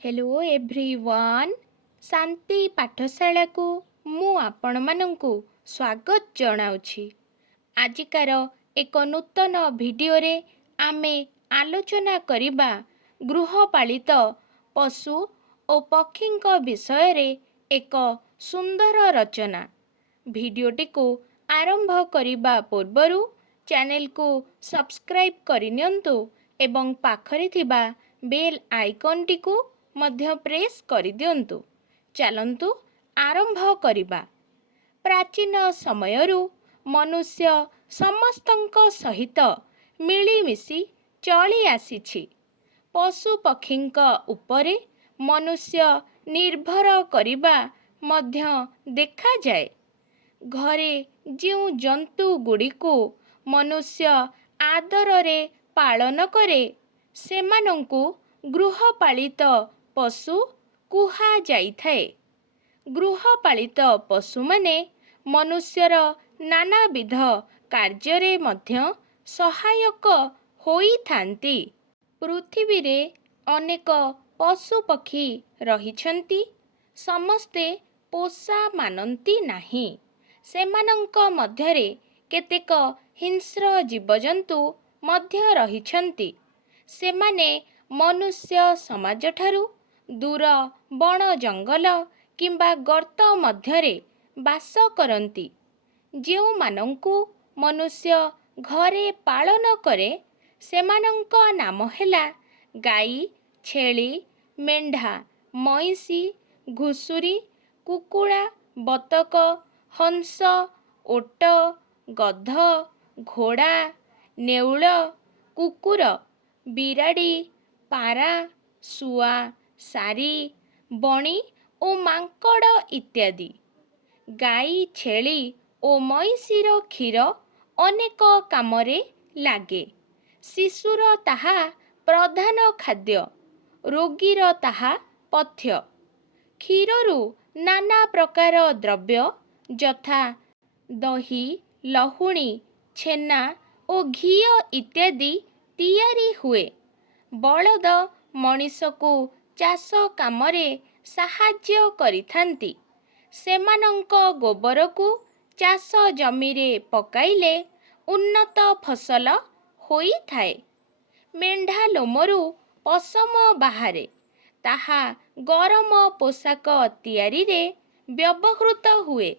Hello everyone शांति पाठशाला को मु आपणमानंकु स्वागत जणाउछि। आजिकार एक नूतन भिडियो रे आमे आलोचना करिबा गृहपालित पशु और पक्षीक विषय रे एक सुंदर रचना। भिडियोटी को आरंभ करिबा पूर्वरु चैनल को सब्सक्राइब करिनियंतु एवं पाखरे थिबा बेल आइकन टी को मध्य प्रेस करिदियंतु। चलंतु आरंभ करिबा। प्राचीन समयरु मनुष्य समस्तଙ୍କ सहित मिलिमिशि चली आसिछि। पशु पक्षीଙ୍କ उपरे मनुष्य निर्भर करिबा मध्य देखा जाए। घरे जो जंतु गुड़िको मनुष्य आदରରେ पालन करे सेमानंकु गृहपालित पशु कुहा जाइथाए। गृहपालित पशु माने मनुष्यर नानाविध कार्ୟରେ ମଧ୍ୟ ସହାୟକ ହୋଇଥାନ୍ତି। पृथ्वी रे अनेक पशु पक्षी रहिछन्ति। समस्ते पोषा मानन्ति नाही। सेमानंक मध्यरे केतेक हिंस्र जीवजन्तु ମଧ୍ୟ रहिछन्ति। सेमाने मनुष्य समाजठारु दूर बण जंगल किंबा गर्त मध्यरे बास करन्ति। जेउ मानंकु मनुष्य घरे पालन करे सेमानंक नाम हेला गाई, छेली, मेंढा, मईसी, घुसुरी, कुकुड़ा, बतक, हंस, ओट, गध, घोड़ा, नेउल, कुकुर, बिराड़ी, पारा, सुआ, सारी, बणी ओ मांकड़ इत्यादि। गाई, छेली ओ मईसीर क्षीर अनेक कामरे लागे। शिशुर ताहा प्रधान खाद्य, रोगीर ताहा पथ्य। क्षीररु नाना प्रकार द्रव्य यथा दही, लहुणी, छेना ओ घिओ इत्यादि तियारी हुए। बलद मଣିଷକୁ ଚାଷ କାମରେ ସାହାଯ୍ୟ କରିଥାନ୍ତି। ସେମାନଙ୍କ ଗୋବରକୁ ଚାଷ ଜମିରେ ପକାଇଲେ ଉନ୍ନତ ଫସଲ ହୋଇଥାଏ। ମେଣ୍ଢା ଲୋମରୁ ପଶମ ବାହାରେ। ତାହା ଗରମ ପୋଷାକ ତିଆରିରେ ବ୍ୟବହୃତ ହୁଏ।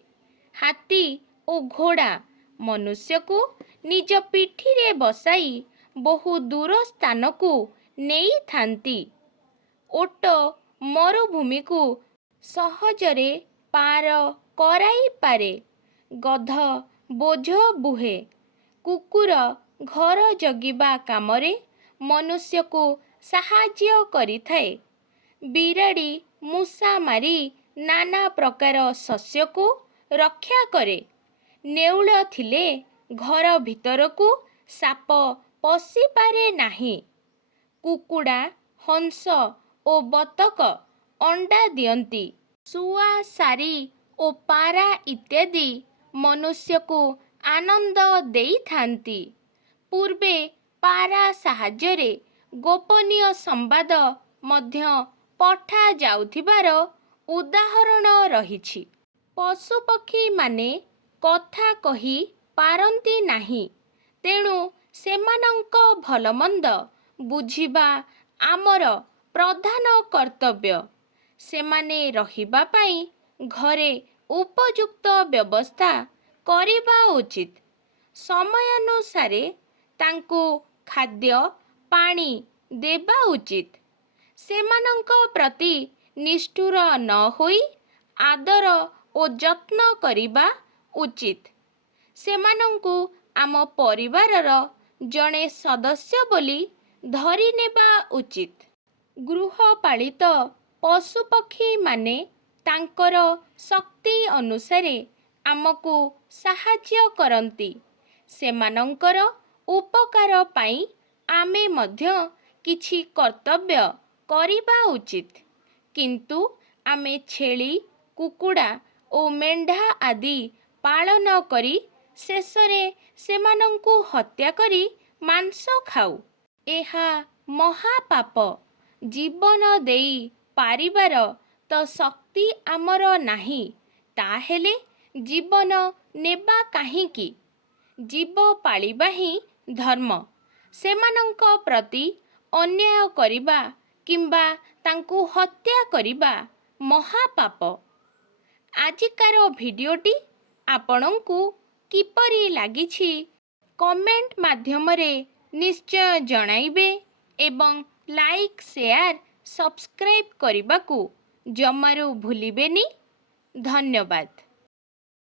ହାତୀ ଓ ଘୋଡ଼ା ମନୁଷ୍ୟକୁ ନିଜ ପିଠିରେ ବସାଇ ବହୁ ଦୂର ସ୍ଥାନକୁ ନେଇଥାନ୍ତି। ଓଟ ମରୁଭୂମିକୁ ସହଜରେ ପାର କରାଇପାରେ। ଗଧ ବୋଝ ବୁହେ। କୁକୁର ଘର ଜଗିବା କାମରେ ମନୁଷ୍ୟକୁ ସାହାଯ୍ୟ କରିଥାଏ। ବିରାଡ଼ି ମୂଷା ମାରି ନାନା ପ୍ରକାର ଶସ୍ୟକୁ ରକ୍ଷା କରେ। ନେଉଳ ଥିଲେ ଘର ଭିତରକୁ ସାପ ପଶିପାରେ ନାହିଁ। କୁକୁଡ଼ା, ହଂସ ଓ ବତକ ଅଣ୍ଡା ଦିଅନ୍ତି। ଶୁଆ, ସାରି ଓ ପାରା ଇତ୍ୟାଦି ମନୁଷ୍ୟକୁ ଆନନ୍ଦ ଦେଇଥାନ୍ତି। ପୂର୍ବେ ପାରା ସାହାଯ୍ୟରେ ଗୋପନୀୟ ସମ୍ବାଦ ମଧ୍ୟ ପଠାଯାଉଥିବାର ଉଦାହରଣ ରହିଛି। ପଶୁପକ୍ଷୀମାନେ କଥା କହି ପାରନ୍ତି ନାହିଁ। ତେଣୁ ସେମାନଙ୍କ ଭଲମନ୍ଦ ବୁଝିବା ଆମର ପ୍ରଧାନ କର୍ତ୍ତବ୍ୟ। ସେମାନେ ରହିବା ପାଇଁ ଘରେ ଉପଯୁକ୍ତ ବ୍ୟବସ୍ଥା କରିବା ଉଚିତ। ସମୟାନୁସାରେ ତାଙ୍କୁ ଖାଦ୍ୟ, ପାଣି ଦେବା ଉଚିତ। ସେମାନଙ୍କ ପ୍ରତି ନିଷ୍ଠୁର ନ ହୋଇ ଆଦର ଓ ଯତ୍ନ କରିବା ଉଚିତ। ସେମାନଙ୍କୁ ଆମ ପରିବାରର ଜଣେ ସଦସ୍ୟ ବୋଲି ଧରିନେବା ଉଚିତ। ଗୃହପାଳିତ ପଶୁପକ୍ଷୀମାନେ ତାଙ୍କର ଶକ୍ତି ଅନୁସାରେ ଆମକୁ ସାହାଯ୍ୟ କରନ୍ତି। ସେମାନଙ୍କର ଉପକାର ପାଇଁ ଆମେ ମଧ୍ୟ କିଛି କର୍ତ୍ତବ୍ୟ କରିବା ଉଚିତ। କିନ୍ତୁ ଆମେ ଛେଳି, କୁକୁଡ଼ା ଓ ମେଣ୍ଢା ଆଦି ପାଳନ କରି ଶେଷରେ ସେମାନଙ୍କୁ ହତ୍ୟା କରି ମାଂସ ଖାଉ। ଏହା ମହାପାପ। ଜୀବନ ଦେଇ ପାରିବାର ତ ଶକ୍ତି ଆମର ନାହିଁ, ତାହେଲେ ଜୀବନ ନେବା କାହିଁକି? ଜୀବ ପାଳିବା ହିଁ ଧର୍ମ। ସେମାନଙ୍କ ପ୍ରତି ଅନ୍ୟାୟ କରିବା କିମ୍ବା ତାଙ୍କୁ ହତ୍ୟା କରିବା ମହାପାପ। ଆଜିକାର ଭିଡ଼ିଓଟି ଆପଣଙ୍କୁ କିପରି ଲାଗିଛି କମେଣ୍ଟ ମାଧ୍ୟମରେ ନିଶ୍ଚୟ ଜଣାଇବେ ଏବଂ ଲାଇକ୍, ସେୟାର, ସବସ୍କ୍ରାଇବ୍ କରିବାକୁ ଜମାରୁ ଭୁଲିବେନି। ଧନ୍ୟବାଦ।